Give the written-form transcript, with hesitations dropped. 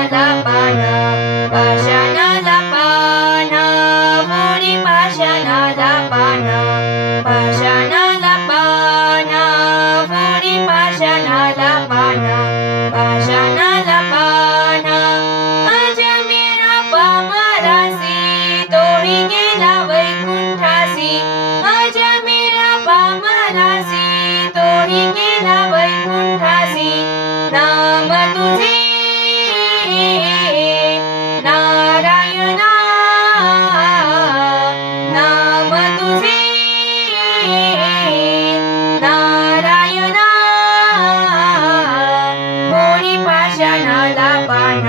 पाषाणाला पान पाषाणाला पान मोरी पाषाणाला पान पाषाणाला पान मोरी पाषाणाला पान पाषाणाला पान अजमेरा पामरासी तोडी गेला वैकुंठासी अजमेरा पामरासी तोडी गेला वैकुंठासी नाम तुझे नारायणा नाम तुझे नारायणा मोरी पाषाणाला पान